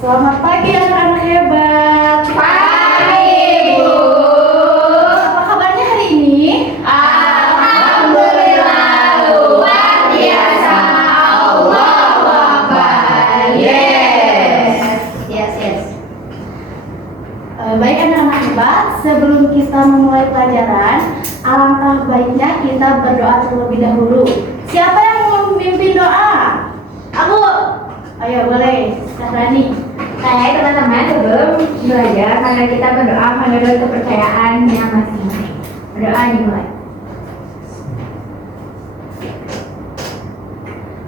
Selamat pagi anak-anak hebat. Pagi, Bu. Apa kabarnya hari ini? Alhamdulillah, luar biasa. Allahu Akbar. Yes. Baik anak-anak hebat, sebelum kita memulai pelajaran, alangkah baiknya kita berdoa terlebih dahulu. Siapa yang mau memimpin doa? Aku. Ayo boleh, Kak Rani. Hai teman-teman, sebelum belajar, mari kita berdoa menurut kepercayaannya masing-masing. Berdoa dimulai.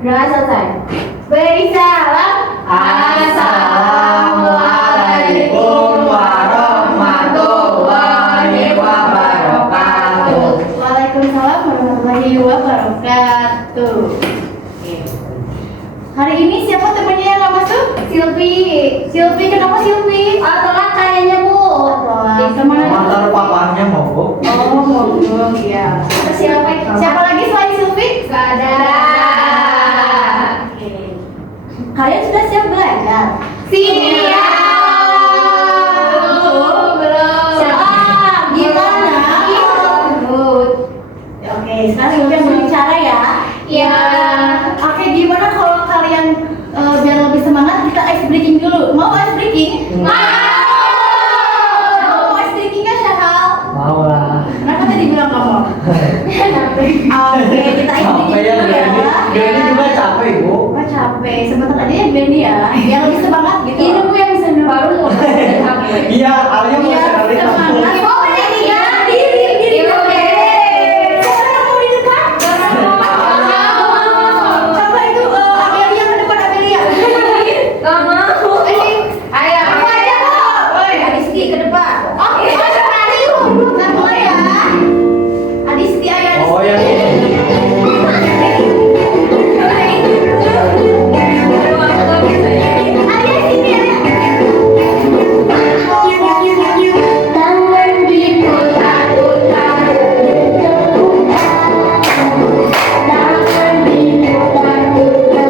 Doa selesai. Beri salam. Assalamualaikum warahmatullahi wabarakatuh. Waalaikumsalam warahmatullahi wabarakatuh. Hari ini siapa temannya yang nggak masuk? Silvi, kenapa Silvi? Telat kayaknya, Bu. Kemana? Mantar papahnya mau. Oh, mogok ya. Terus siapa? Siapa lagi selain Silvi? Gak ada. Oke. Kalian sudah siap belajar? Siap. Belum. Siap. Gimana? Good. Oke, sekarang Silvi yang berbicara ya. Iya. Oke, gimana kalau kalian biar lebih semangat kita ice breaking dulu. Mau ice breaking? Mau ice breaking kan Syahal? Mau lah. Kenapa tadi bilang nggak mau? Oke, kita ice breaking Capek ya, dulu ya. Granny juga capek, Bu. Oh, capek. Sebentar aja ya Glendy ya. Biar lebih semangat gitu. Ini Bu yang bisa baru mau capek. Iya, Alia mau Biar sekali kamu. semangat. Ibu berdiri ya. Diri. Ibu berdiri. Siapa yang mau di depan? Coba itu Amelia ke depan Amelia. Gak mau. Ayo. Aku aja kok. Woi, Adisti ke depan. Oke, sekali yuk. Kita mulai ya. Adisti, ayo Adisti. Oh, yang ini. Ayo sini ya. Tangan diputar-putar, tangan diputar-putar,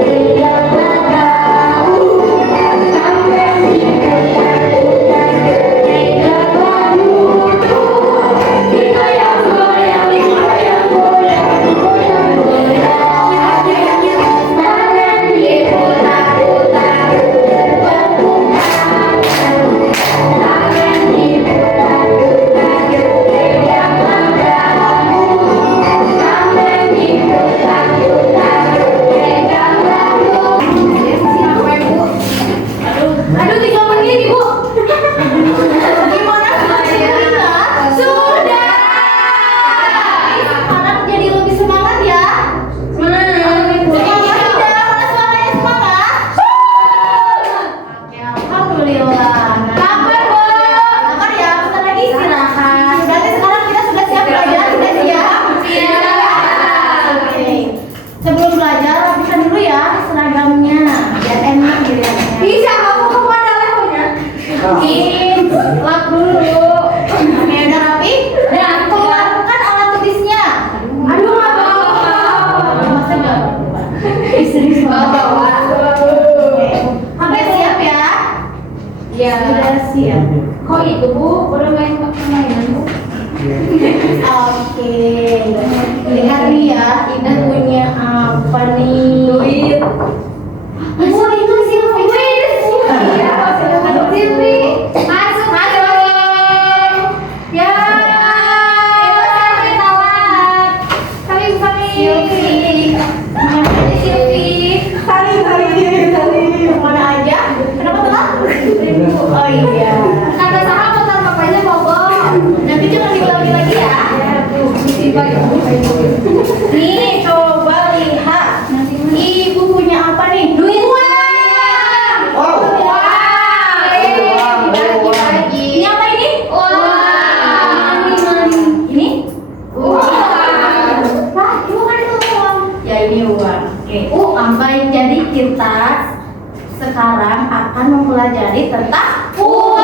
tidak tahu. Tangan diputar-putar, tidak tahu. Digoyang-goyang, digoyang-goyang, digoyang-goyang. Tangan diputar-putar, berputar. Tangan diputar-putar, pegang padamu. Tangan diputar-putar, pegang lagu. Siapa Bu? Aduh 3 menit Ibu. Gimana semuanya? Sudah. Sekarang jadi lebih semangat ya. Semangat tidak? Mana suaranya semangat? Oke, alhamdulillah. Kabar, Bu. Kabar ya, bentar lagi istirahat. Berarti sekarang kita sudah siap belajar, sudah siap? Oke. Sebelum belajar, rapikan dulu ya seragamnya, biar enak dilihatnya. Bisa kamu kemana levelnya? Ini lap dulu. Oke, udah rapi? Dan keluarkan alat tulisnya. Aduh, nggak bawa. Masa nggak bawa? Serius Bawa. Oke. Sampai siap ya? Iya. Sudah siap. Kok itu Bu? Baru main mainan Bu? Oke. Lihat nih ya, Ida punya apa nih? Duit. Wah, itu Silvi. Iya, silakan Silvi. Masuk. Ya. Silvi telat. Salim. Silvi. Mana aja Silvi? Mana aja? Kenapa telat? Oh iya. Kata sahabat motor papanya mogok. Nanti jangan diulangi lagi ya. Nih, coba lihat. Ibu punya apa nih? Duit. Wow. Ini apa ini? Ini? Wah, ibu kan itu uang. Ya ini uang. Oke. Baik, jadi kita sekarang akan mempelajari tentang uang.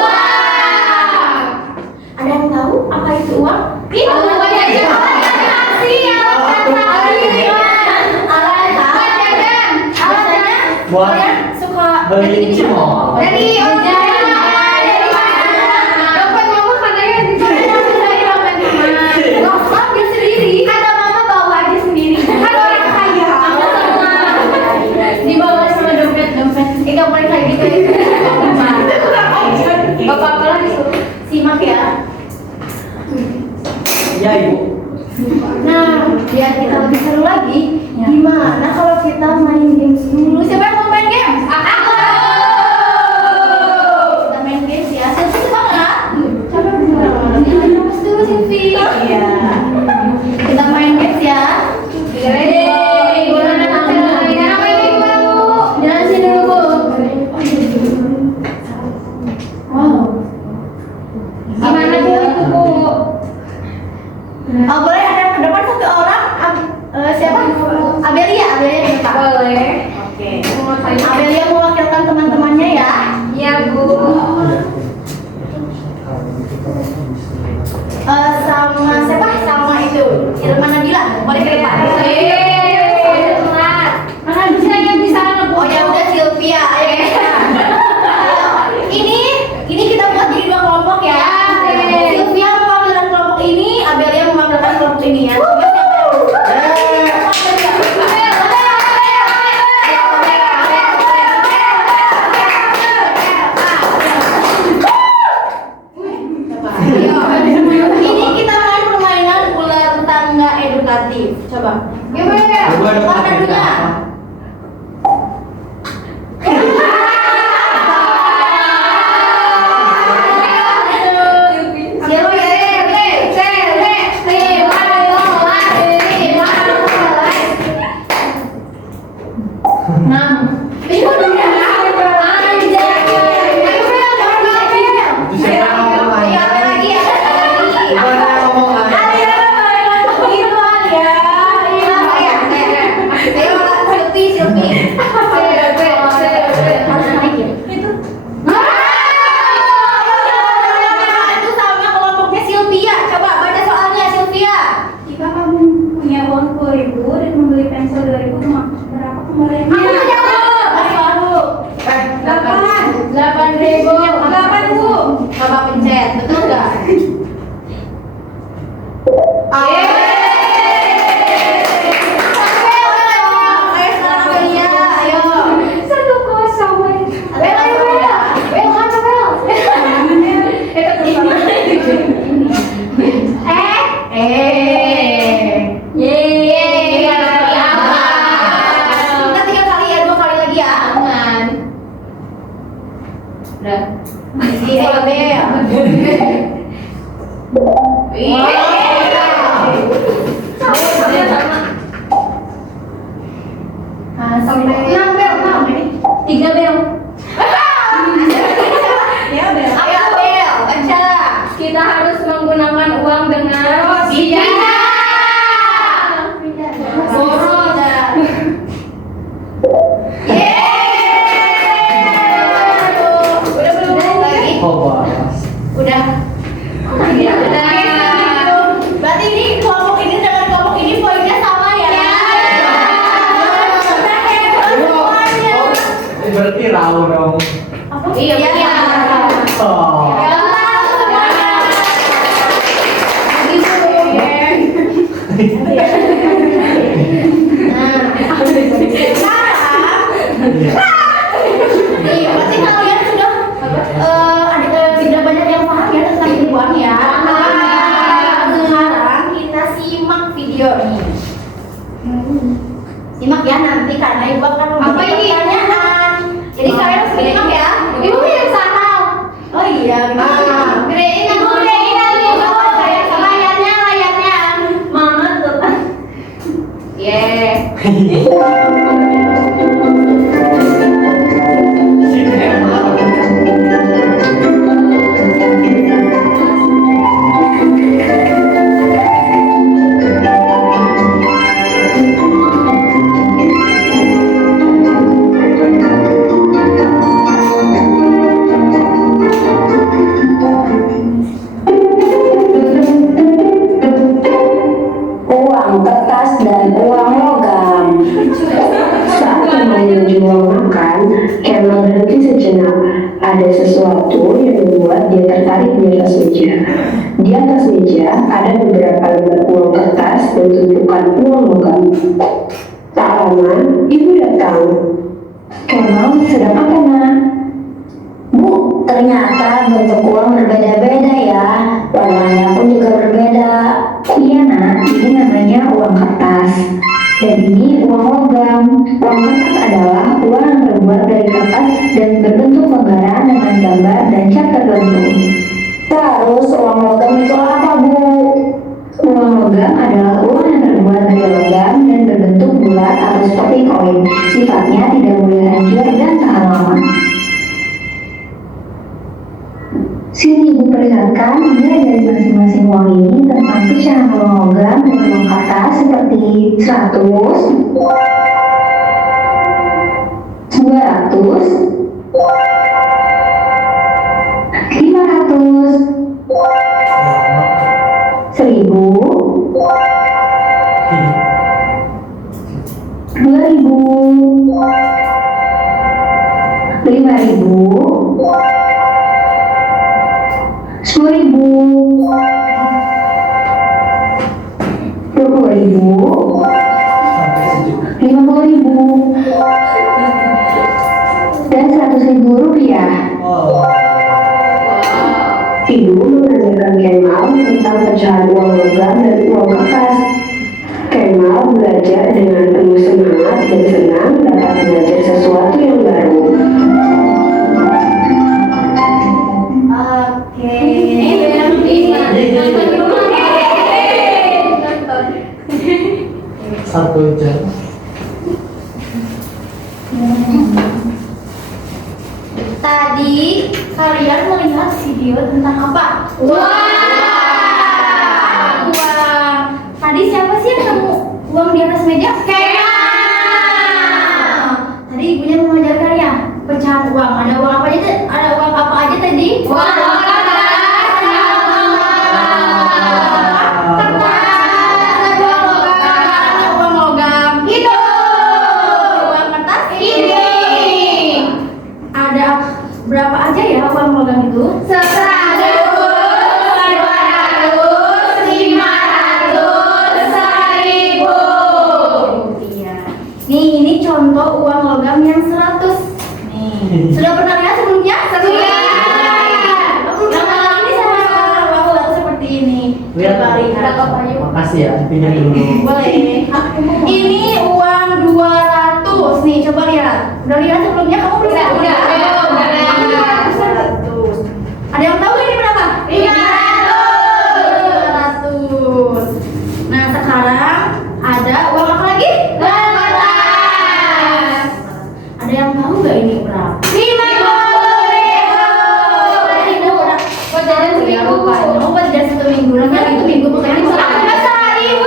Ada yang tahu apa itu uang? Ini Alat jajan. alat Buat Kalian suka beli ini di mana? cimol. Dari dari mana? Dompet mama katanya dari dompet mama. Loh, ambil sendiri. Kata mama bawa aja sendiri. Kan orang kaya. Dibawa sama dompet. Nggak boleh kayak gitu ya. Bapak lagi suruh. Simak ya. Iya ibu. Nah, biar kita lebih seru lagi, gimana kalau kita main games dulu? Siapa yang mau main games? Aku. Kita main games ya. Silvi semangat. Coba nafas dulu Silvi. Iya. Kita main games ya. Jelasin dulu Bu. Wow. Gimana Bu itu Bu? Oh, boleh ada ke depan satu orang. Siapa? Abelia di depan. Boleh. Oke. Abelia mewakilkan teman-temannya ya. Iya Bu. Sama siapa? Sama itu Irma Nabila. Boleh ke depan. Mana bisa yang di sana Bu? Oh ya udah Sylvia. Ayo. Ini kita buat jadi dua kelompok ya. Sylvia mewakilkan kelompok ini, Abelia mewakilkan kelompok ini ya. Coba Ini kita main permainan ular tangga edukatif. Coba. Gimana? Coba dong, Warna dunia. Itu siapa yang ngomong Ayo, aja? ada lagi, ada lagi. Bukan yang ngomong aja. Itu sama kelompoknya Sylvia. Coba baca soalnya Sylvia. Jika kamu punya uang 10.000 dan membeli pensil 2.000, berapa kembaliannya? Aku punya baru. 8.000. 8 Bu. Coba pencet, betul nggak? Tiga bel. Ayo Abel, baca. Kita harus menggunakan uang dengan Bijak. boros. Udah belum lagi? Oh, balas. Udah. Berarti ini kelompok ini dengan kelompok ini poinnya sama ya? Semuanya. Oh, berarti raw dong. Iya. Oh. Nih, berarti kalian sudah sudah banyak yang paham ya tentang ilmuwan ya. Sekarang kita simak video nih. Simak ya nanti karena ibu akan Apa memberikan ini? pertanyaan. Jadi kalian harus simak ya. Ibu yang saham. Oh iya, benar. Gedein aku, gedein aku. Layarnya. Mama tuh. Yeah. Kemal berhenti sejenak. Ada sesuatu yang membuat dia tertarik di atas meja. Di atas meja ada beberapa lembar uang kertas dan tumpukan uang logam. Tak lama, ibu datang. Kemal, sedang apa, Nak? Bu, ternyata bentuk uang berbeda-beda ya. Warnanya pun juga berbeda. Iya nak, ini namanya uang kertas. Dan ini uang logam. Uang kertas adalah uang yang terbuat dari kertas dan berbentuk lembaran dengan gambar dan cat tertentu. Terus uang logam itu apa, Bu? Uang logam adalah uang yang terbuat dari logam dan berbentuk bulat atau seperti koin. Sifatnya tidak mudah hancur dan tahan lama. Sini ibu perlihatkan nilai dari masing-masing uang ini tentang pecahan uang logam dan uang kertas seperti 100, 200, 500, 1000, 2000, 5000, 10.000, 20.000, Sampai sejuta. 50.000, dan 100.000 rupiah. Oh. Ibu mengajarkan Kemal tentang pecahan uang logam dan uang kertas. Kemal belajar dengan penuh semangat dan senang dapat belajar sesuatu yang baru. Oke. Satu jam. Tadi kalian melihat video tentang apa? Uang. Tadi siapa sih yang nemu uang di atas meja? Kemal. Tadi ibunya mengajarkan ya pecahan uang. Ada uang apa aja? Ada uang apa aja tadi? Uang kertas, uang logam. Itu. Uang kertas ini. Ada berapa aja ya uang logam itu? 100, 200, 500, 1000. Iya. Nih, ini contoh uang logam yang 100. Nih. Sudah pernah lihat sebelumnya? Sudah. Yang ini sama uang logam seperti ini. Lihat. Coba lihat. Makasih ya, pinjam dulu. Boleh. Ini uang 200. Nih, coba lihat. Udah lihat sebelumnya? Kamu belum? Udah. Aku 200. Ada yang tahu ini berapa? 500. Nah, sekarang ada uang apa lagi? 500. Ada yang tahu nggak ini berapa? 50.000. Buat jajan seminggu. Oh, buat jajan 1 minggu. Nah, itu minggu bukan minggu. Sehari.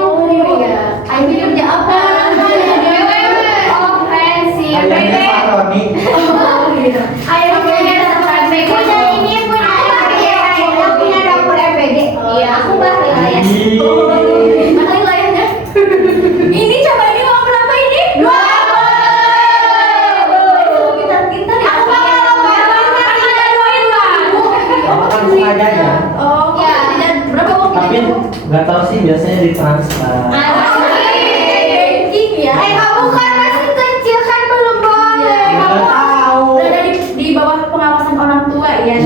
Oh iya. Ayo kerja apa? Oh, fancy. Ayahnya Pak Roni. Oh gitu. Ayo punya dapur MPG. Punya dapur MPG. Iya, aku bahas ya. Makanya layarnya. Ini coba ini uang berapa ini? 20. Pintar-pintar ya. Aku bakal ada duit lah. Kamu kan suka jajan. Oh, ya. Berapa uang Tapi kita? nggak tahu sih biasanya ditransfer. Banking ya. Kamu kan masih kecil kan belum boleh. Nggak tahu. Berada di bawah pengawasan orang tua ya.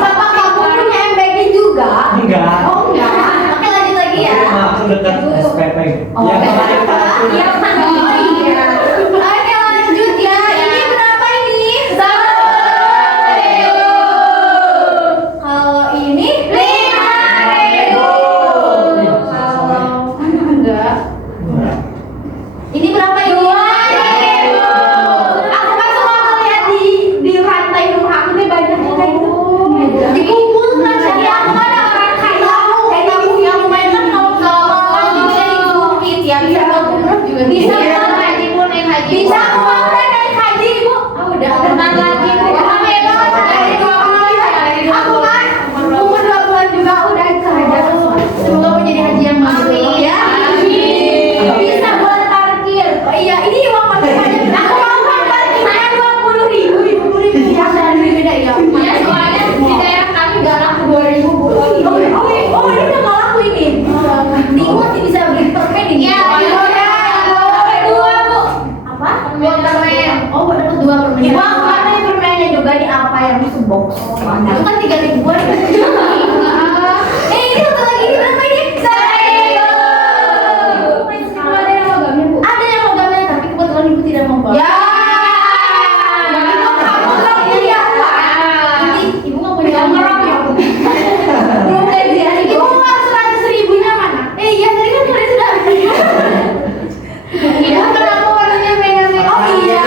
Sama kamu punya MBG juga? Enggak. Oh enggak. Oke lanjut lagi ya. Tapi aku dekat SPP. Oh, Yang kemarin Pak Roni. iya. Oh iya. Oke lanjut ya. Ini berapa ini? 100.000. Kalau ini 5.000. Kalau Wah, karena yang permainannya juga nih apa yang sebox? Itu kan 3.000-an. Ini satu lagi ini berapa ini? 1.000. Ada yang logamnya, Bu? Ada yang logamnya tapi kebetulan ibu tidak mau bawa. Ya. Ibu kamu nggak punya apa? Ibu nggak punya Ngerok ya, Bu? Belum gajian, Ibu mau 100.000-nya mana? Iya tadi kan kalian sudah. Iya kenapa warnanya beda-beda? Oh iya,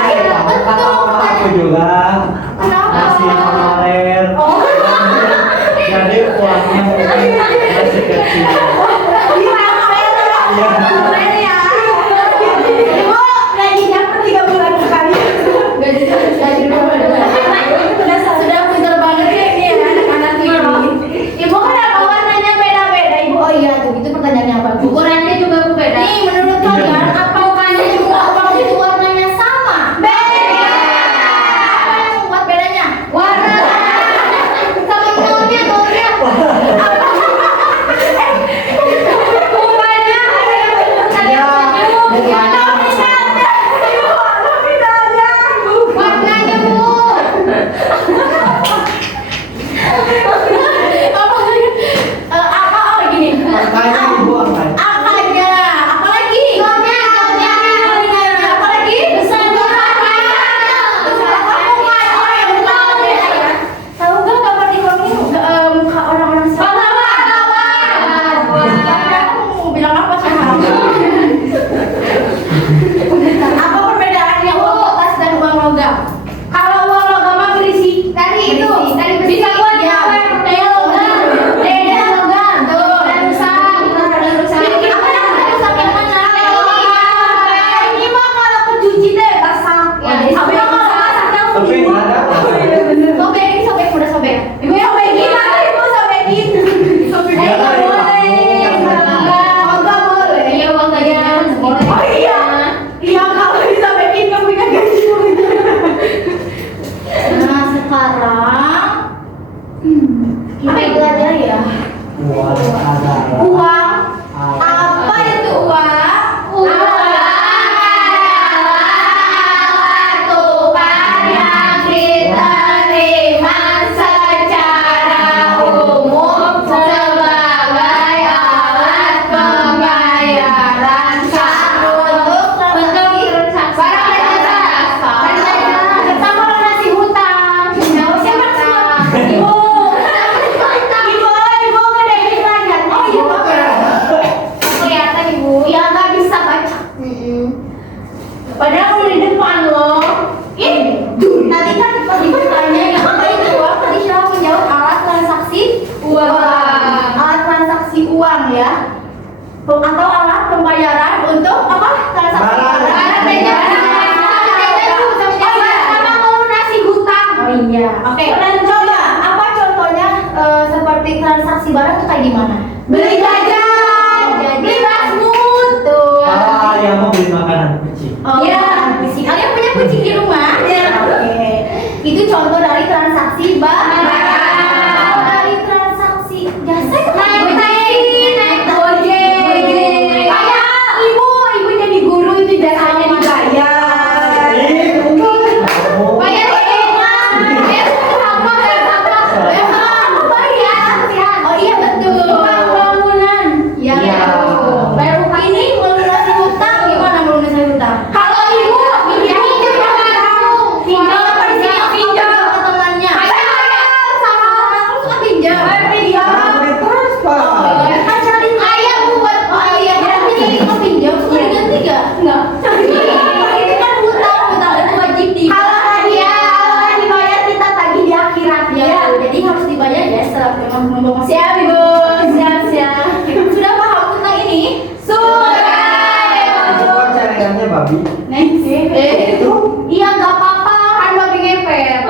betul. Aku juga Kenapa? masih kemarin. Oh. Jadi uangnya masih kecil. Keren ya. Ibu gajinya per 3 bulan sekali. Gaji sudah pintar banget ya ini ya anak-anak ini. Ibu kenapa warnanya beda-beda ibu? Oh iya tuh itu pertanyaannya apa? Ukurannya juga beda. Nih menurut kalian apa warnanya semua uang itu warnanya sama? Beda. Apa yang membuat bedanya? Warna. Sama nolnya. Warnanya bu. Apa gini? Makanya ibu apa? Apanya? Apalagi? Apalagi? Besar tahu nggak kapan di muka orang-orang Kamu bilang apa sama aku? Apa perbedaannya uang kertas dan uang logam? Kalau uang logam mah berisi tadi itu tadi bisa buat ya logam, beda logam tuh dan rusak. Apa yang rusak yang mana? Ini mah kalau pencuci deh basah. Ya, Tapi nggak ada. sobek udah sobek. Ibu sobekin lah, ibu sobekin. Sobekin Iya, nggak iya. boleh. Nggak boleh. Iya uang gajian. Oh iya. Iya kalau disobekin nggak punya gaji. Nah sekarang kita belajar ya. Uang adalah Uang. Apa itu uang? Tukang yang diterima secara umum sebagai alat pembayaran sah untuk barang dan jasa. Sama lunasi hutang. Siapa semua? Ibu. Ibu ngadain pelajaran. Oh iya. Kelihatan ibu. Ya nggak bisa baca. Padahal udah di depan loh. Tadi kan ibu tanya ya apa itu uang? Tadi siapa menjawab alat transaksi uang. Alat transaksi uang ya. Atau alat pembayaran untuk apa? Transaksi Barang. barang dan jasa. Oh iya, sama melunasi hutang. Oh iya. Oke. Coba apa contohnya seperti transaksi barang itu kayak gimana? Beli jajan, beli basmut tuh. yang mau beli makanan kucing. Oh iya, kucing. Kalian punya kucing di rumah? Iya. Oke. Itu contoh dari transaksi barang. Kalau dari transaksi jasa itu naik ojek. Kayak ibu jadi guru itu jasanya dibayar. Bayar sekolah, bayar sama, bayar sama, bayar. Oh iya betul. Bangunan. Iya. Bayar rumah ini melunasi hutang gimana melunasi hutang? Kalau ibu pinjam pinjam apa di sini pinjam ke temannya. Sama aku suka pinjam. Transfer. Oh iya kan cari ayam buat iya berarti jadi kita pinjam suka diganti nggak? Nggak. Itu kan hutang itu wajib di. Kalau dibayar kita tagih di akhirat ya. Jadi harus dibayar ya setelah memang siap ibu siap. Sudah paham tentang ini? Sudah. Coba cariannya babi. Next. Itu? Iya nggak apa-apa kan babi ngepet.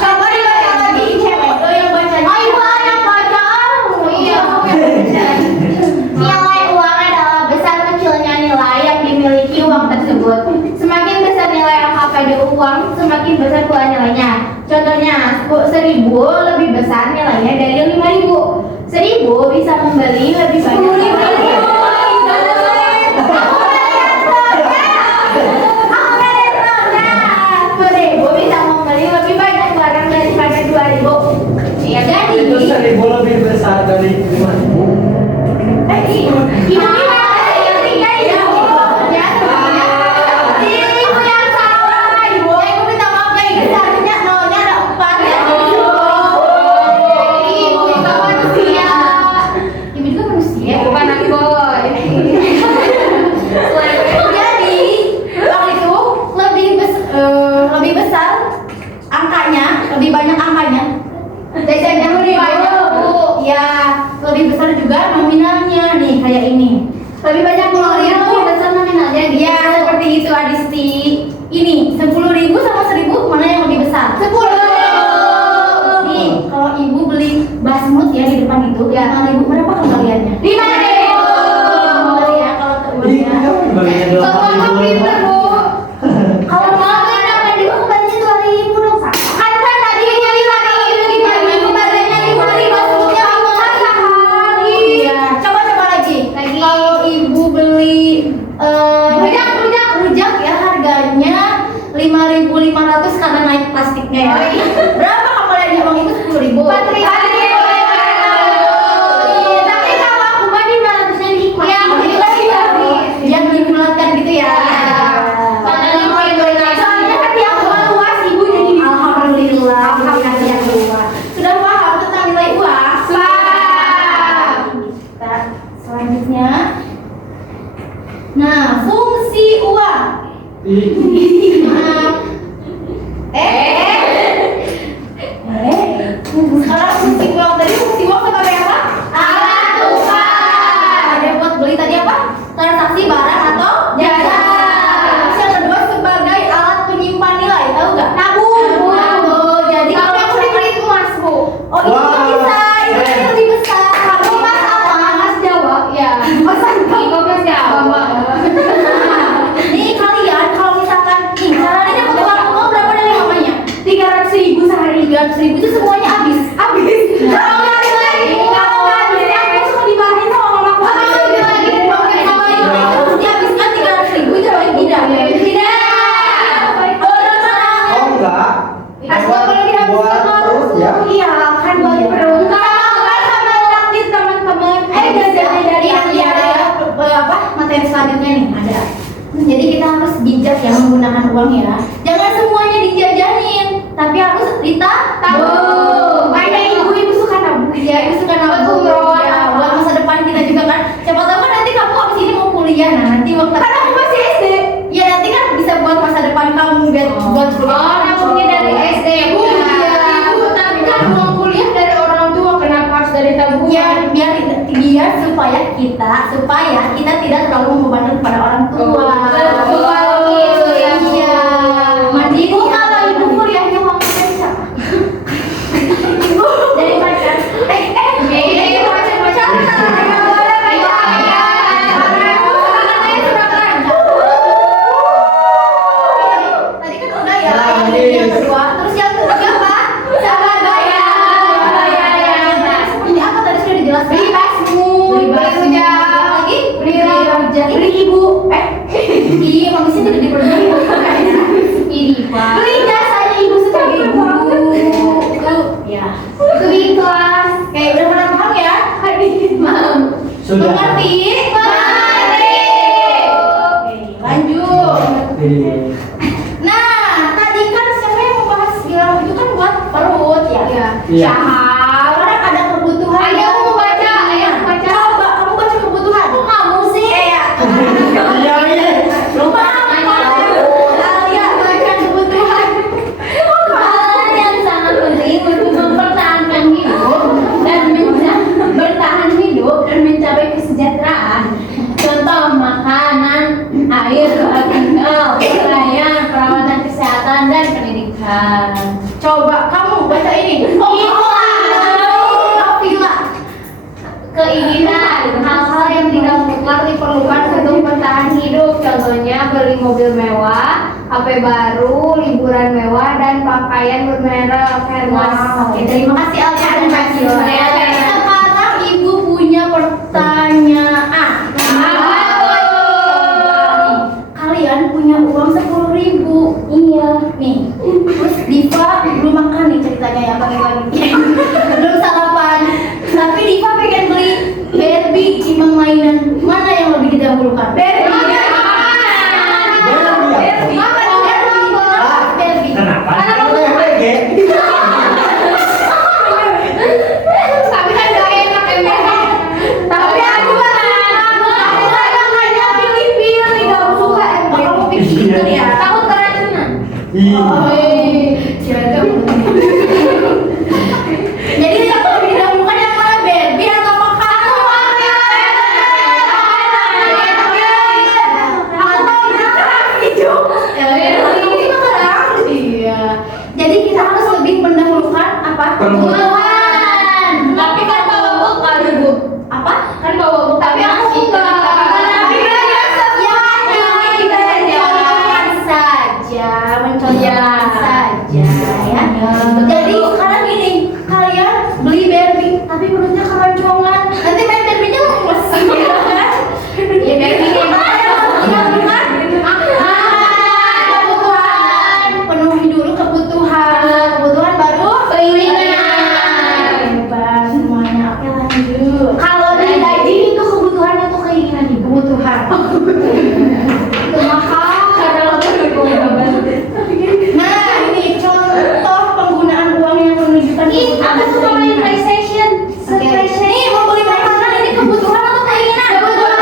Coba dibaca lagi cewek yang bacanya. Oh ibu yang baca. Iya kamu yang baca. Nilai uang adalah besar kecilnya nilai yang dimiliki uang tersebut. Semakin besar nilai angka pada uang, semakin besar pula nilainya. Contohnya, 1.000 lebih besar nilainya dari 5.000. 1.000 bisa membeli lebih banyak. Aku udah lihat. lebih besar angkanya, lebih banyak angkanya. Jajannya lebih banyak Bu. Ya, lebih besar juga nominalnya nih kayak ini. Lebih banyak 10.000 lebih besar nominalnya. Ya, seperti itu Adisti. Ini 10.000 sama 1.000 mana yang lebih besar? 10. Nih, kalau ibu beli basmut ya di depan itu, ya 5.000 berapa kembaliannya? 5.000. Ya, kalau Ih, terbang. kamu kembalinya 8.000. Kalau mau kan 8.000 kembalinya 2.000 dong. Kan tadinya 5.000 dibagi kembaliannya 5.000 basmutnya mahal sekali. Iya, coba lagi. Kalau ibu beli rujak ya harganya 5.500 karena naik plastiknya ya. Berapa kembaliannya bang itu 10.000? 4.000. Tapi kalau aku mah 500-nya nikmat. Ya, yang dibulatkan gitu ya. Soalnya kan yang luas ibu jadi alhamdulillah. Sudah paham tentang nilai uang? Paham. Kita selanjutnya. Nah, fungsi uang. Sekarang fungsi uang tadi fungsi uang sebagai apa? Alat tukar. Ada buat beli tadi apa? Transaksi barang atau jasa. Terus yang kedua sebagai alat penyimpan nilai, tahu nggak? Tabung. Jadi kalau aku dibeli emas Bu. Oh itu Wah, bisa, itu keren. lebih besar. Kamu emas apa? Emas Jawa. Ya. Emas Jawa. Nih kalian kalau misalkan nih caranya butuh uang berapa dari mamanya? 300.000 sehari. 300.000 itu semuanya habis. Kalau nggak ada lagi, kalau nggak ada lagi, aku suka dimarahin sama mamaku. Sama ibu itu dihabiskan 300.000 itu baik tidak? Tidak. Oh enggak. Buat perut ya. Iya kan buat perut. Kan sama takdir teman-teman. Dari apa materi selanjutnya nih ada. Jadi kita harus bijak ya menggunakan uang ya. Jangan semuanya dijajanin, tapi harus ditabung. Banyak ibu-ibu suka nabung. Iya, ibu suka nabung. Ya, buat masa depan kita juga kan. Siapa tahu kan nanti kamu habis ini mau kuliah, nah nanti waktu kan aku masih SD. Ya nanti kan bisa buat masa depan kamu buat kuliah. nabungnya dari SD. Bu, iya. Ibu, tapi kan uang kuliah dari orang tua, kenapa harus dari tabungan? Ya, biar supaya kita tidak terlalu membebankan kepada orang tua. Betul, gitu ya, Bu. Iya. Mandiri. Kalau ibu kuliahnya uangnya dari siapa? Ibu dari pacar. Pacar. Tadi kan udah ya. Yang kedua, terus yang ketiga apa? Sabar bayar. Seperti apa tadi sudah dijelaskan? Beli rujak. Lagi? Beli rujak. Beli ibu. Iya, manusia tidak diperlukan. Ini Pak. Beli jasanya ibu sebagai guru. Ya. Itu di kelas. Kayak udah pernah paham ya? Paham. Sudah. Mengerti? Mengerti. Oke, lanjut. Nah, tadi kan siapa yang membahas bilang itu kan buat perut ya? Iya. Orang ada kebutuhan. Ayo, aku baca. Coba kamu baca kebutuhan. Kok kamu sih? Iya, iya. Lupa apa? Kalian baca kebutuhan. Hal yang sangat penting untuk mempertahankan hidup dan bertahan hidup dan mencapai kesejahteraan. Contoh makanan, air, tempat tinggal, pakaian, perawatan kesehatan dan pendidikan. Coba kamu baca ini. Keinginan, hal-hal yang tidak mutlak diperlukan untuk bertahan hidup. Contohnya beli mobil mewah, HP baru, liburan mewah, dan pakaian bermerek. Wow. Oke, Terima kasih Alka dan Mbak Cila. Sekarang ibu punya pertanyaan. Kalian punya uang 10.000. Iya. Nih. Terus Diva belum makan nih ceritanya ya pagi-pagi. Belum sarapan. Tapi Diva pengen beli Barbie timbang mainan. Mana yang lebih didahulukan? Barbie. Barbie. Kenapa? Kalau BG. Tapi kan gak enak emang. Tapi aku makanya pilih-pilih gak suka. Kamu pikir ya. Takut keracunan. Iya. Jadi yang lebih didahulukan yang mana, Barbie atau makanan? Iya. Jadi kita harus lebih mendahulukan apa? Kebutuhan. Tapi kan bawa bekal ibu. Apa? Kan bawa bekal. Tapi aku enggak. Mencontohkan saja ya. Jadi sekarang gini, kalian beli Barbie tapi perutnya keroncongan. Nanti main Barbie-nya lemes. Ya Barbie-nya kebutuhan. Penuhi dulu kebutuhan. Kebutuhan baru keinginan. Hebat semuanya. Oke lanjut. Kalau digaji itu kebutuhan atau keinginan nih? Kebutuhan. Itu mahal. Nah, ini contoh penggunaan uang yang menunjukkan kebutuhan. Aku suka main PlayStation. Nih, mau beli makanan ini kebutuhan atau keinginan? Kebutuhan.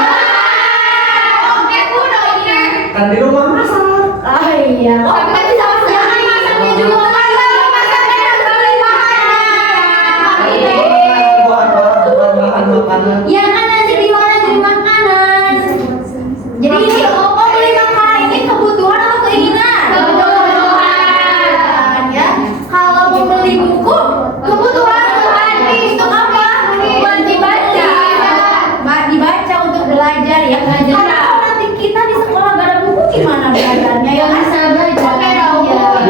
Oke, aku udah oke. Kan di rumah masak. Ah iya. Tapi kan bisa masak. Jangan masaknya juga masaknya beli makanan. Makanan. Ya kan nanti di mana jadi makanan. Jadi ini mau beli makanan ini kebutuhan atau keinginan? Kebutuhan. Ya. Kalau mau beli buku, kebutuhan. Untuk apa? Buat dibaca. Dibaca untuk belajar ya. Kalau nanti kita di sekolah gak ada buku gimana belajarnya? Ya kan bisa belajar.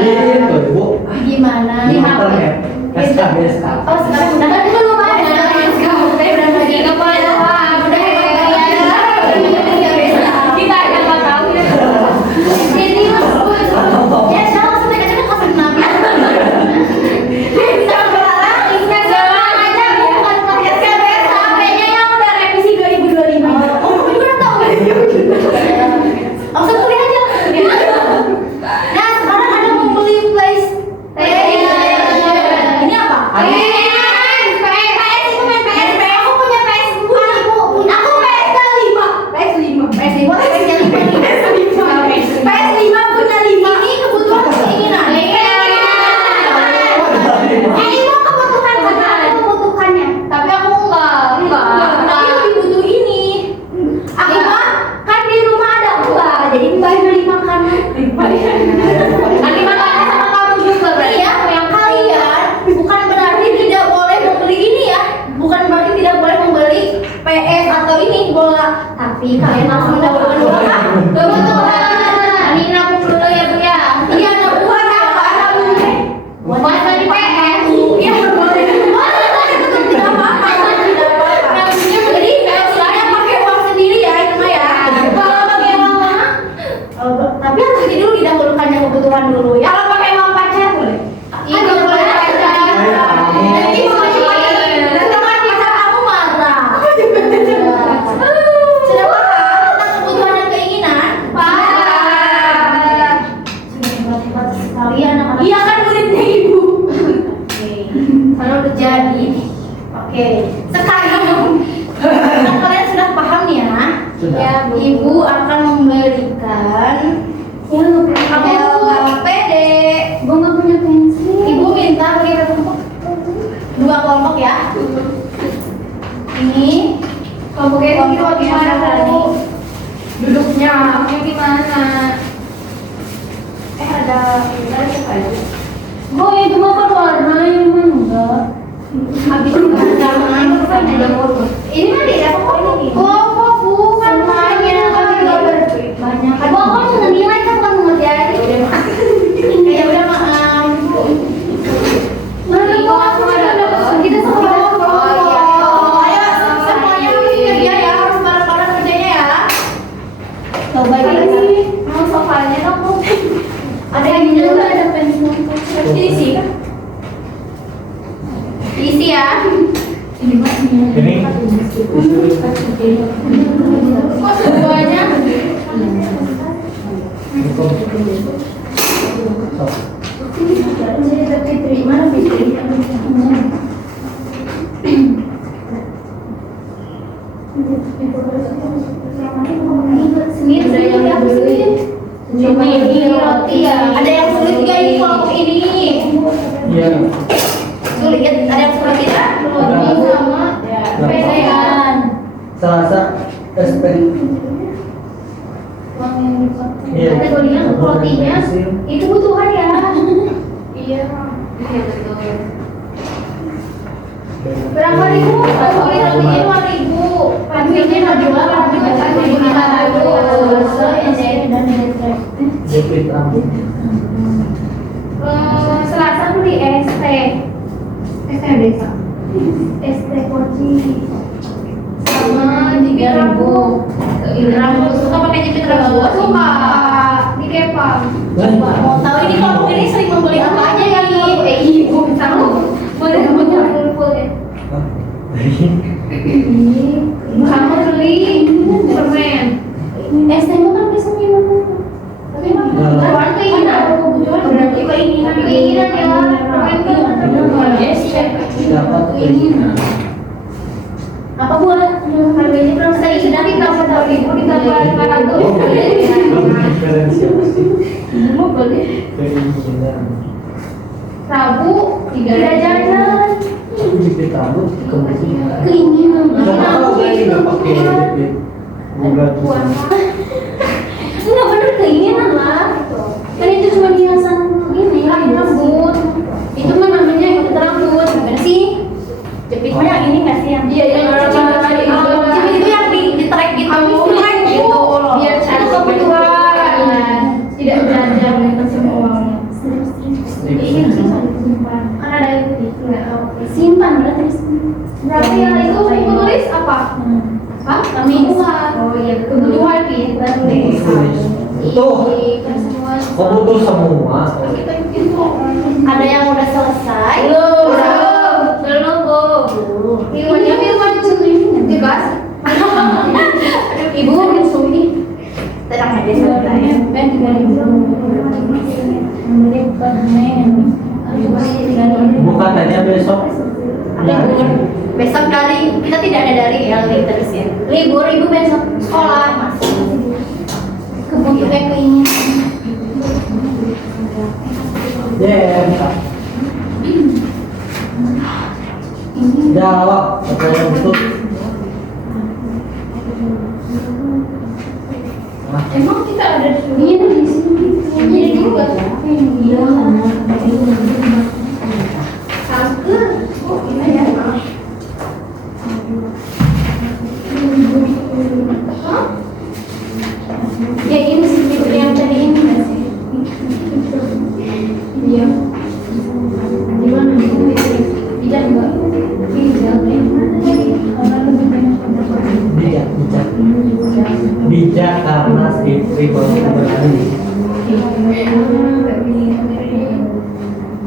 Gitu, Ibu. Gimana? Di internet. SKB. Oh sekarang udah kan belum ada. Udah bagi kepala. Udah Kita aja nggak tahu ya. jadi ya salah sampai aja kan kasih nabi. Bisa berlarang, bisa jalan aja bukan pakai CBS HP-nya yang udah revisi 2025. Oh, kamu juga udah tahu. Langsung kuliah aja. Nah, sekarang ada mau beli PlayStation. Ini apa? PS itu main PS. Aku punya PS. Aku PS5. PS5 punya 5. Ini kebutuhan atau keinginan? Ini mau kebutuhan karena aku membutuhkannya. Tapi aku enggak. Tapi lebih butuh ini. Aku mah kan di rumah ada mbak, jadi mbak beli makanan. Nanti makannya sama kamu juga berarti. Iya, kalian bukan berarti tidak boleh membeli ini ya. Bukan berarti tidak boleh membeli PS atau ini bola. Tapi kalian harus mendahulukan dulu apa? Kebutuhan. Ini nabung dulu ya Bu ya. Iya, ada buah apa? Buat beli PS. Iya, boleh. Tetap tidak apa-apa. Tidak apa-apa. Jadi saya pakai uang sendiri ya, itu mah ya. Kalau pakai uang mama, tapi harus dulu didahulukannya kebutuhan dulu ya. Kalau pakai uang pacar boleh. Iya, nggak boleh pacar. Nanti mamanya pacar kamu marah. Sudah paham tentang kebutuhan dan keinginan? Pak. Sudah sekali anak-anak. Iya kan muridnya ibu. Oke. Kalau udah jadi, oke. Sekarang kan kalian sudah paham nih ya. Sudah. Ibu akan memberikan LKPD. Gue nggak punya pensil. Ibu minta bagi kelompok 2 kelompok ya. Ini Kelompoknya itu gimana Bu? duduknya. Gimana? Ada siapa ya? Kok itu mah kan warna yang mana enggak? Habis ini mah tidak apa ini. Kok bukan banyak banyak. Gua kok nilai kan bukan ngerjain. Ya udah maaf. Mana gua aku ada kita sekolah. Oh iya. Ayo semuanya kerja ya, harus bareng-bareng kerjanya ya. Coba kita. Mau sofanya dong Bu. Ada yang juga ada pensil. Diisi kan? Diisi ya. Ini. Kok semuanya? Mana Fitri? Sendiri ada yang beli. Cuma ini roti ya. Ada yang sulit gak ini kelompok Iya. Sulit, ada yang sulit tidak? Roti sama Ya. pedean. Selasa SP. Iya. Kategorinya rotinya itu kebutuhan ya. Iya. Iya betul. Berapa ribu? Kalau rotinya 2.000. Pastinya 2.500. Jepit rambut. Selasa beli ST. ST desa. ST koci. Sama 3.000. Rambut suka pakai jepit rambut? Suka di Kepang. Mau tahu ini kelompok ini sering membeli apa aja ya nih? Ibu kamu boleh full ya. Kamu beli permen. STM kan bisa minum. Tapi emang Bukan keinginan. berarti keinginan Keinginan ya. Permen kan. Dapat keinginan. apa buat Harganya berapa? Saya sudah ditambah 2.000 ditambah 500. Siapa sih? Mau beli. Keinginan. Rabu 3 jajan. Jepit rambut kemungkinan. keinginan? Kenapa saya nggak pakai jepit? Bulan Enggak bener keinginan lah. Kan itu cuma hiasan ini rambut. Itu mah namanya jepit rambut. Gimana sih? Jepit mah yang ini nggak sih yang Iya, yang jepit itu yang di track gitu. Track gitu. Biar cantik kebutuhan. Tidak jajan dengan semua uangnya. Iya, simpan. Kan ada itu simpan berarti. Berarti yang itu ibu tulis apa? Hah? Kami Kebutuhan. Oh iya, kebutuhan kita tulis. Itu. Kan semua. Oh butuh semua. Kita itu. ada yang udah selesai. Belum, Bu. Minumannya minuman bebas. Aduh, ibu ini tenang aja santai. Ben 3.000. Bukan hanya besok. Libur. Besok dari kita tidak ada dari ya terus ya. Libur ibu besok sekolah mas. Kebutuhan keinginan. Jawab pertanyaan itu. Emang kita ada di sini? Iya di sini. Jadi juga. Iya. Sangke. Oh ini ya. Hah? Ya ini sih yang tadi ini nggak sih? Iya. Gimana? Bijak nggak? Bijak karena istri baru berani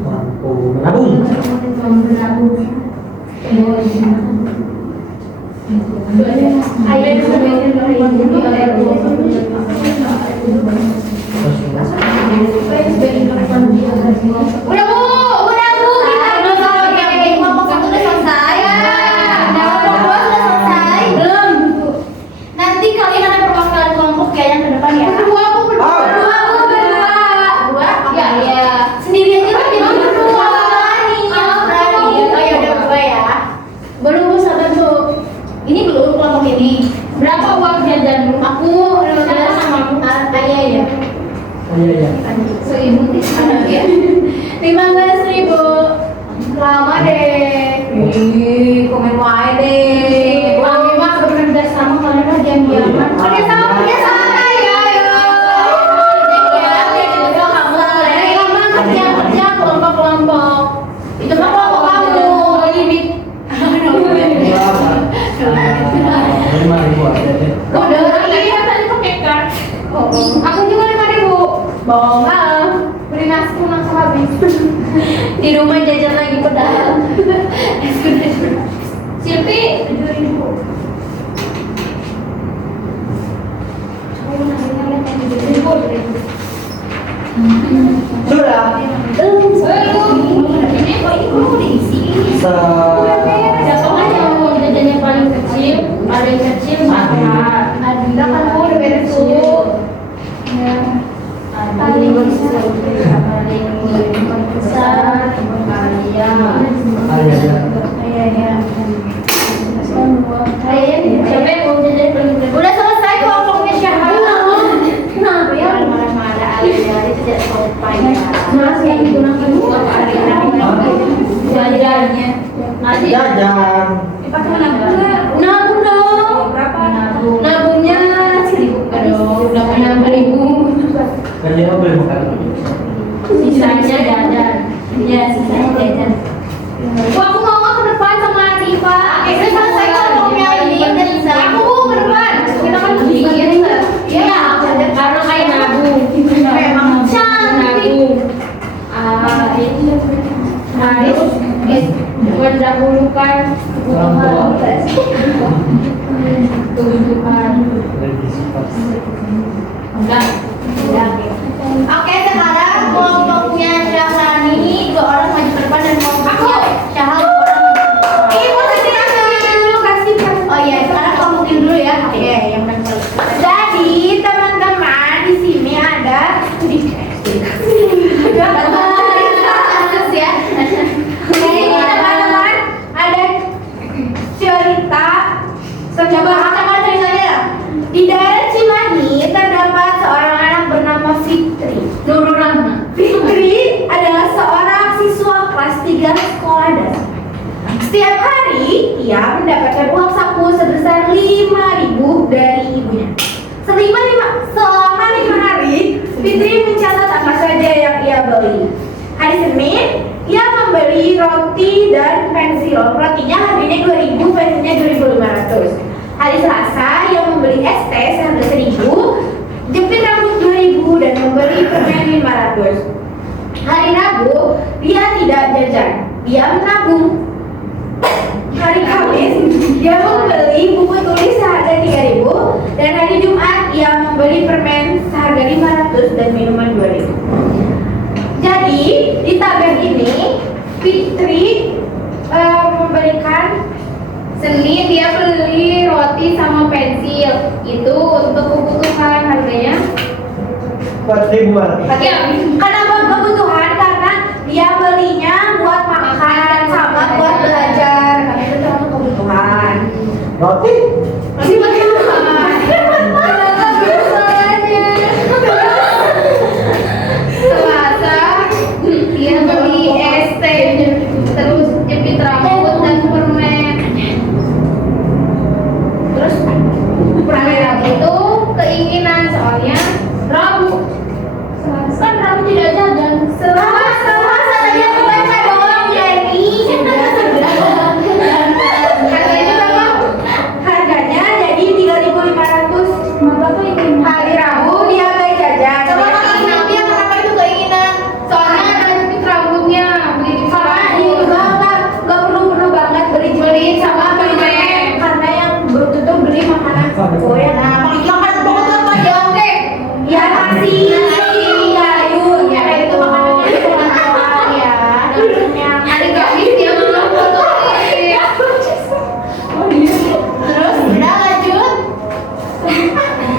mampu menabung. Udah bu, kita belum yang kelompok satu udah selesai. Kelompok dua sudah selesai. Belum. Nanti kalian ada perwakilan kelompok ya yang ke depan ya. Berdua aku berdua. Dua. Iya, iya. Sendiri aja kan jangan berdua. Berani. Oh ya udah berdua ya. Belum bu, sabar bu. Ini belum kelompok ini. Berapa uang jajan? Aku udah sama ayah ya. Iya. Seibu Ada ya. 15.000. lama deh. Ih, komen wae deh. Kami mah bekerja sama kalian mah diam-diaman. Kerja sama ya. Kerja kelompok-kelompok. Itu mah kelompok kamu. Limit. 5.000 aja deh. Udah lagi kan tadi pakai kartu. Aku juga 5.000. Bohong lah. Beli nasi langsung habis. Di rumah jajan lagi padahal. Silpi 7.000. Sudah. Ini kok ini mau diisi? Jatuh aja mau jajannya paling kecil mahal. Ada kan mau udah beres tuh. Paling besar. jajan. Dipakai menabung nggak? Nabung dong. Berapa? Nabungnya 1.000 dong. Udah punya 6.000. Kan dia boleh makan. Sisanya jajan. Ya, sisanya jajan. Wah, aku mau ke depan sama Rifa. Saya selesai ngomongnya ini. Aku mau ke depan. Kita kan bikin. Iya, Karena kayak nabung. memang Nabung. Harus mendahulukan kebutuhan. Kebutuhan. Enggak. Oke, sekarang kelompoknya Syahrani 2 orang maju ke depan dan kelompoknya Syahal 2 orang maju ke depan. Ibu kasih dulu kasih. Oh iya, sekarang kelompokin dulu ya. Oke, yang paling paling. Jadi teman-teman di sini ada kasus ya. Jadi teman-teman ada cerita. Coba katakan ceritanya. Di daerah Cimahi terdapat seorang anak bernama Fitri. Nurul Rahma. Fitri adalah seorang siswa kelas 3 sekolah dasar. Setiap hari ia mendapatkan uang saku sebesar 5.000 dari ibunya. Selama 5 hari, Fitri mencatat apa saja yang ia beli. Hari Senin, ia membeli roti dan pensil. Rotinya harganya 2.000, pensilnya 2.500. Hari Selasa, ia membeli es teh seharga 1.000, jepit rambut 2.000 dan membeli permen 500. Hari Rabu, dia tidak jajan, dia menabung. Hari Kamis, dia membeli buku tulis seharga 3.000 dan hari Jumat ia membeli permen seharga 500 dan minuman 2.000. Jadi di tabel ini Fitri memberikan Senin dia beli roti sama pensil. Itu untuk kebutuhan, harganya 4.000-an. ya. Kenapa kebutuhan? Karena dia belinya buat makan sama buat belajar. Karena itu termasuk kebutuhan. Roti? Masih Selasa dia beli es teh, terus jepit rambut dan permen. Terus hari Rabu itu keinginan soalnya Rabu. kan Rabu tidak jajan. Selasa tadi aku baca doang jadi. Harganya berapa? Harganya jadi 3.500. Hari Rabu dia beli jajan. Coba keinginan dia kenapa itu keinginan? Soalnya ada jepit rambutnya, beli di Sama sana. ini juga nggak perlu banget beli sama beli permen. Karena yang betul beli makanan saku ya. Nah, makan pokoknya apa ya deh? Ya nasi, sayur, ya itu makanannya cuma awal ya. Hari Kamis dia belum foto. Terus udah lanjut.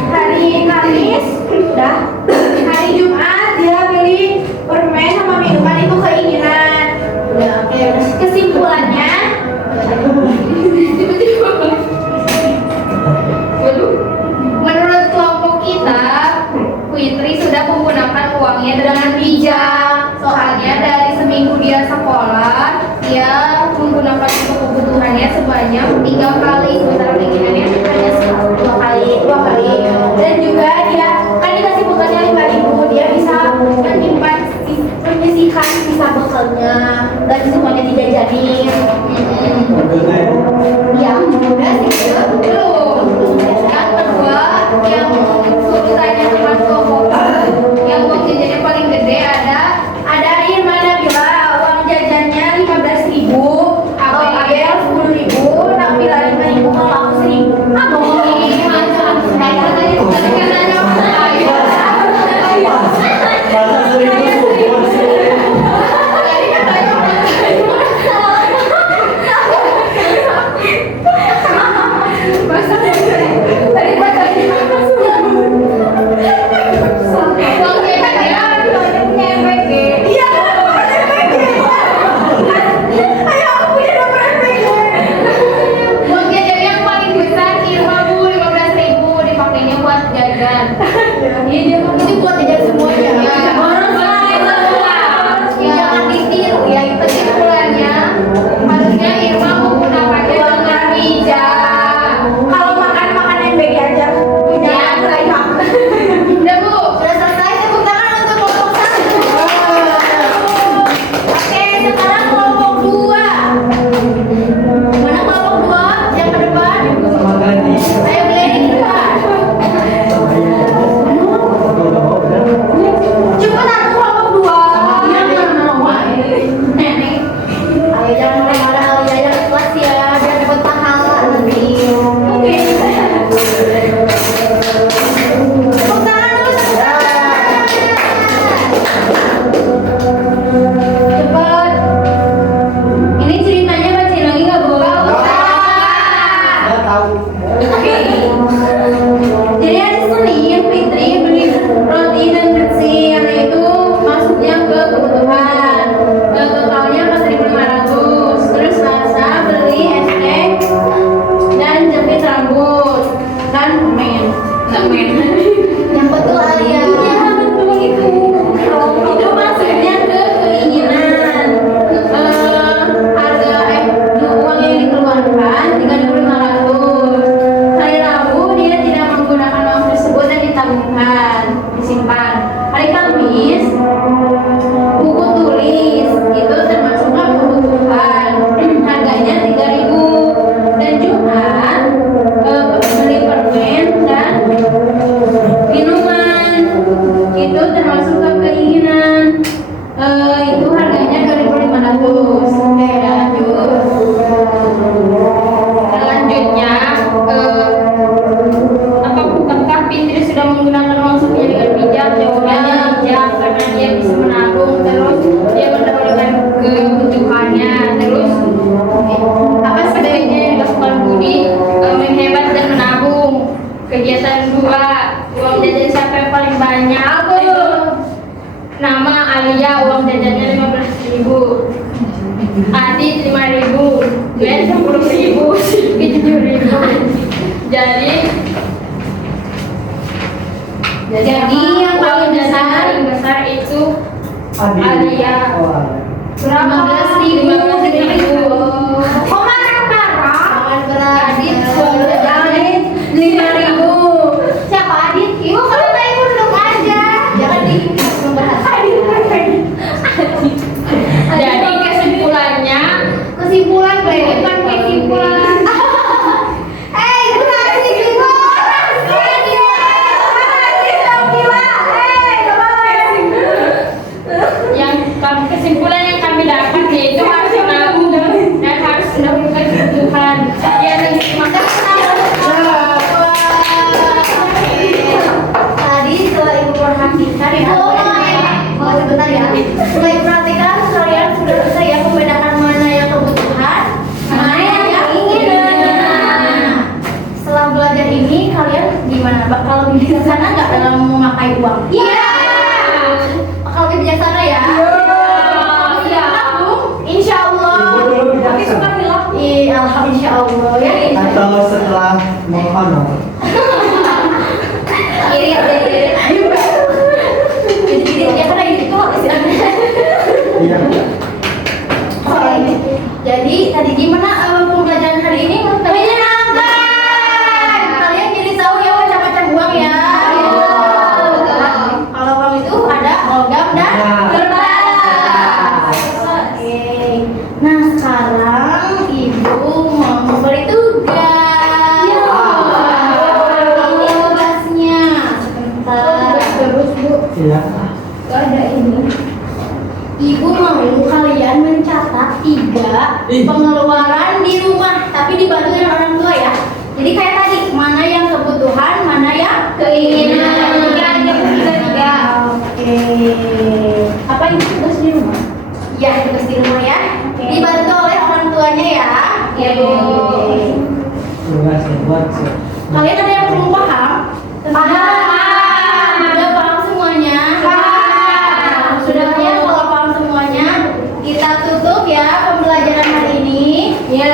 Hari Kamis udah. Hari Jumat dia beli permen sama minuman itu keinginan. Udah oke. Kesimpulannya Menurut kelompok kita, Fitri sudah menggunakan uangnya dengan bijak. Soalnya dari seminggu dia sekolah, dia menggunakan untuk kebutuhannya sebanyak 3 kali. Sementara keinginannya hanya sekali. 2 kali. Dan juga dia kan dikasih bekalnya 5.000, dia bisa menyisihkan sisa bekalnya dan semuanya dijajanin. Yang udah sih Belum. Yang kedua, yang urutannya cuma kelompok, yang uang jajannya paling gede ada Irma Nabila, uang jajannya 15.000, Abel 10.000, Nabila 5.000, kalau aku 1.000. Masa 1.000 subur sih? kesimpulan, bukan kesimpulan. Kesimpulan yang kami dapat yaitu harus menabung dan harus mendahulukan kebutuhan. Ya, dan terima kasih. Tadi setelah ibu perhatikan ya, sebentar ya. Setelah ibu perhatikan, kalian sudah bisa ya membedakan mana yang kebutuhan, mana yang keinginan. Setelah belajar ini, kalian gimana? Bakal lebih bijaksana nggak dalam memakai uang? Iya. Bakal lebih bijaksana ya. Insya Allah. Tapi suka bilang. Iya, alhamdulillah insya Allah ya. Atau setelah menghonor. Jadi ya karena itu harus ya. Iya. Jadi tadi gimana pembelajaran hari ini? Menyenangkan. Kalian jadi tahu ya macam-macam uang ya. Kalau uang itu ada logam dan kertas. Oke. Nah sekarang ibu mau memberi tugas. Ini tugasnya. Sebentar. Terus bu. Iya. Gak ada ini. Ibu mau kalian mencatat 3 pengeluaran di rumah, tapi dibantu dengan orang tua ya. Jadi kayak tadi, mana yang kebutuhan, mana yang keinginan. Tiga. Oke. Apa ini tugas di rumah? Ya, tugas di rumah ya. Dibantu oleh orang tuanya ya. Iya, Bu. Tugas buat siapa? Kalian ada yang belum paham? Sudah paham semuanya? Sudah ya, kalau paham semuanya, kita tutup ya pembelajaran hari ini. Ya.